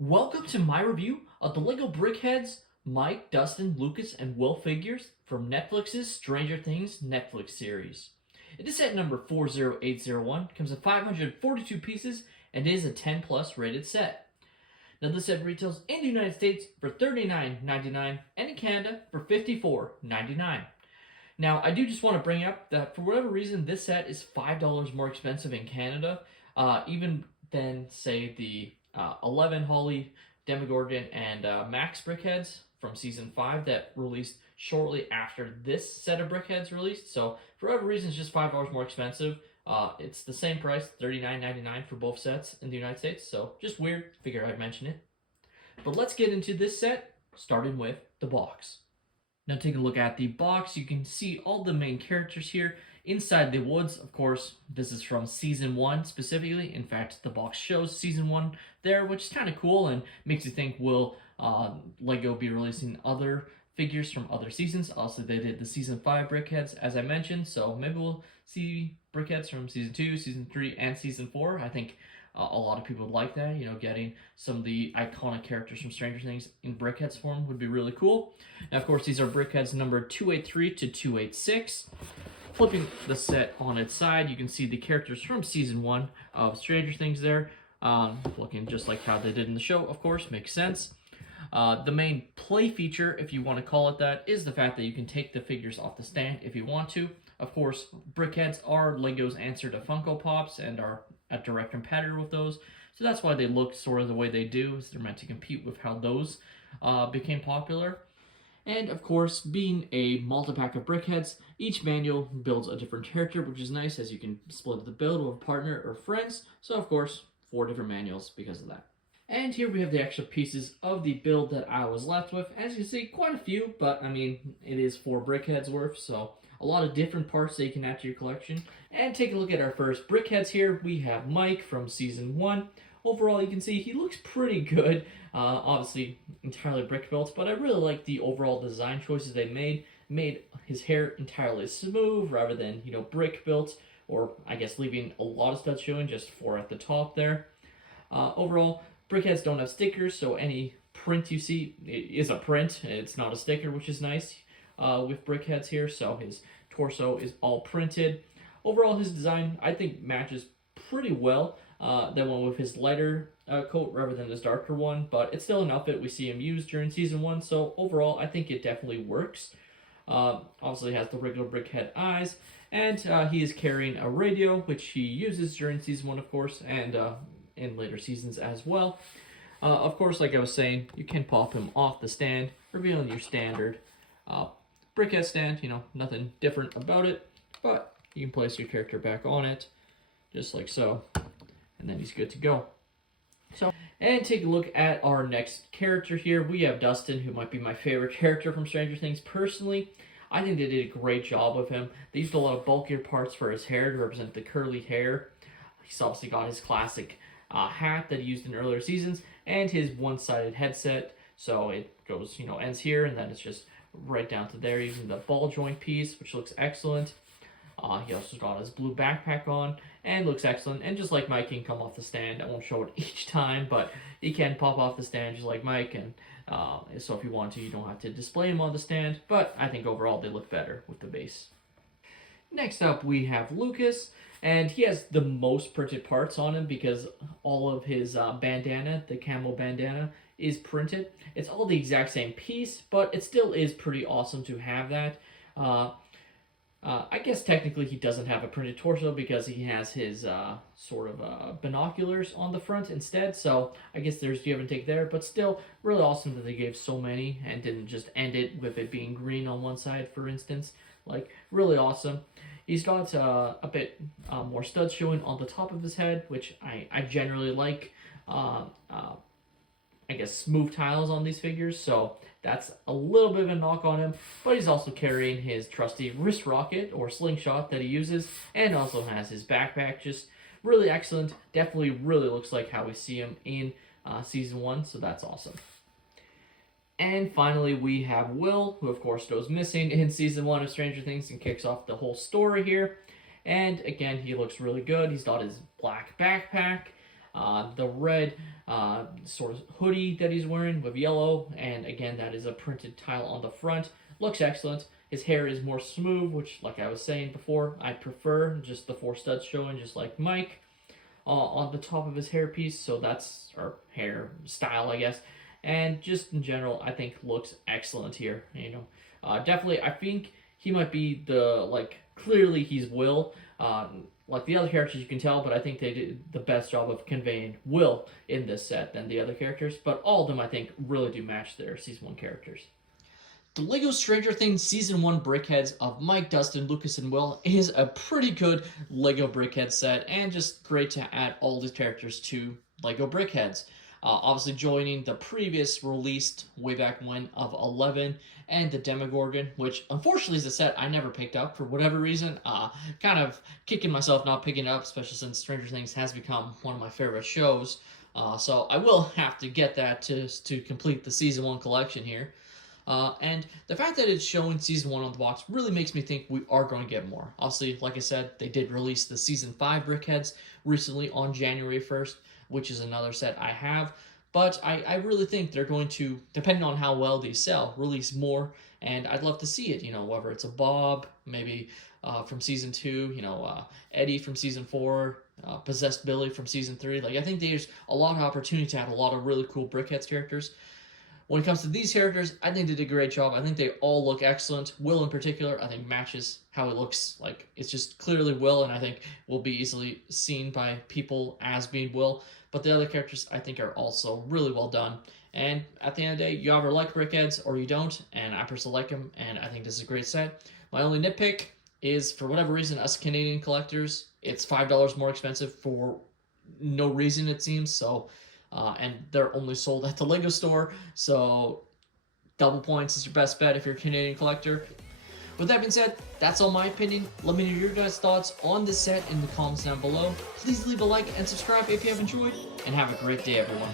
Welcome to my review of the LEGO Brickheads Mike, Dustin, Lucas, and Will figures from Netflix's Stranger Things Netflix series. It is set number 40801, comes in 542 pieces, and is a 10 plus rated set. Now this set retails in the United States for $39.99 and in Canada for $54.99. Now I do just want to bring up that for whatever reason this set is $5 more expensive in Canada, even than say the 11 Holly, Demogorgon, and Max Brickheads from Season 5 that released shortly after this set of Brickheads released. So, for whatever reason, it's just $5 more expensive. It's the same price, $39.99 for both sets in the United States. So, just weird. Figure I'd mention it. But let's get into this set, starting with the box. Now, taking a look at the box, you can see all the main characters here. Inside the Woods, of course, this is from Season 1 specifically. In fact, the box shows Season 1 there, which is kind of cool and makes you think, will LEGO be releasing other figures from other seasons? Also, they did the Season 5 Brickheads, as I mentioned, so maybe we'll see Brickheads from Season 2, Season 3, and Season 4. I think a lot of people would like that, getting some of the iconic characters from Stranger Things in Brickheads form would be really cool. Now, of course, these are Brickheads number 283 to 286. Flipping the set on its side, you can see the characters from Season 1 of Stranger Things there, looking just like how they did in the show, of course, makes sense. The main play feature, if you want to call it that, is the fact that you can take the figures off the stand if you want to. Of course, Brickheads are LEGO's answer to Funko Pops and are a direct competitor with those, so that's why they look sort of the way they do, is they're meant to compete with how those became popular. And of course, being a multi-pack of Brickheads, each manual builds a different character, which is nice as you can split the build with a partner or friends. So of course, 4 different manuals because of that. And here we have the extra pieces of the build that I was left with. As you can see, quite a few, but I mean, it is 4 Brickheads worth, so a lot of different parts that you can add to your collection. And take a look at our first Brickheads here. We have Mike from Season 1. Overall, you can see he looks pretty good. Obviously, entirely brick built, but I really like the overall design choices they made. Made his hair entirely smooth rather than, brick built, or I guess leaving a lot of studs showing, just 4 at the top there. Overall, Brickheads don't have stickers, so any print you see is a print. It's not a sticker, which is nice with Brickheads here. So his torso is all printed. Overall, his design, I think, matches pretty well. That one with his lighter coat rather than his darker one, but it's still an outfit we see him use during Season 1, so overall I think it definitely works. Obviously has the regular Brickhead eyes, and he is carrying a radio, which he uses during Season 1, of course, and in later seasons as well. Of course, like I was saying, you can pop him off the stand, revealing your standard Brickhead stand, nothing different about it, but you can place your character back on it, just like so. And then he's good to go. So, and take a look at our next character here. We have Dustin, who might be my favorite character from Stranger Things personally. I think they did a great job with him. They used a lot of bulkier parts for his hair to represent the curly hair. He's obviously got his classic hat that he used in earlier seasons, and his one-sided headset. So it goes, ends here, and then it's just right down to there, using the ball joint piece, which looks excellent. He also got his blue backpack on and looks excellent. And just like Mike, he can come off the stand. I won't show it each time, but he can pop off the stand just like Mike. And so if you want to, you don't have to display him on the stand. But I think overall they look better with the base. Next up, we have Lucas. And he has the most printed parts on him because all of his bandana, the camo bandana, is printed. It's all the exact same piece, but it still is pretty awesome to have that. I guess technically he doesn't have a printed torso because he has his binoculars on the front instead, so I guess there's give and take there, but still really awesome that they gave so many and didn't just end it with it being green on one side, for instance. Like, really awesome. He's got a bit more studs showing on the top of his head, which I generally like. I guess, smooth tiles on these figures, so that's a little bit of a knock on him, but he's also carrying his trusty wrist rocket or slingshot that he uses, and also has his backpack. Just really excellent. Definitely really looks like how we see him in Season 1, so that's awesome. And finally, we have Will, who of course goes missing in Season 1 of Stranger Things and kicks off the whole story here. And again, he looks really good. He's got his black backpack. The red sort of hoodie that he's wearing with yellow, and again, that is a printed tile on the front. Looks excellent. His hair is more smooth, which, like I was saying before, I prefer. Just the 4 studs showing, just like Mike, on the top of his hairpiece. So that's our hair style, I guess. And just in general, I think looks excellent here. Definitely, I think he might be clearly he's Will. Like the other characters, you can tell, but I think they did the best job of conveying Will in this set than the other characters. But all of them, I think, really do match their Season 1 characters. The LEGO Stranger Things Season 1 Brickheads of Mike, Dustin, Lucas, and Will is a pretty good LEGO Brickhead set, and just great to add all these characters to LEGO Brickheads. Obviously joining the previous released way back when of 11 and the Demogorgon, which unfortunately is a set I never picked up for whatever reason. Kind of kicking myself not picking it up, especially since Stranger Things has become one of my favorite shows. So I will have to get that to complete the Season 1 collection here. And the fact that it's showing Season 1 on the box really makes me think we are going to get more. Obviously, like I said, they did release the Season 5 Brickheads recently on January 1st, which is another set I have. But I really think they're going to, depending on how well these sell, release more. And I'd love to see it, whether it's a Bob, maybe from Season 2, Eddie from Season 4, Possessed Billy from Season 3. I think there's a lot of opportunity to add a lot of really cool Brickheads characters. When it comes to these characters, I think they did a great job. I think they all look excellent. Will in particular, I think matches how it looks like. It's just clearly Will, and I think will be easily seen by people as being Will. But the other characters, I think, are also really well done. And at the end of the day, you either like Brickheads or you don't, and I personally like them, and I think this is a great set. My only nitpick is, for whatever reason, us Canadian collectors, it's $5 more expensive for no reason, it seems. So, and they're only sold at the LEGO store, so double points is your best bet if you're a Canadian collector. With that being said, that's all my opinion. Let me know your guys' thoughts on this set in the comments down below. Please leave a like and subscribe if you have enjoyed, and have a great day, everyone.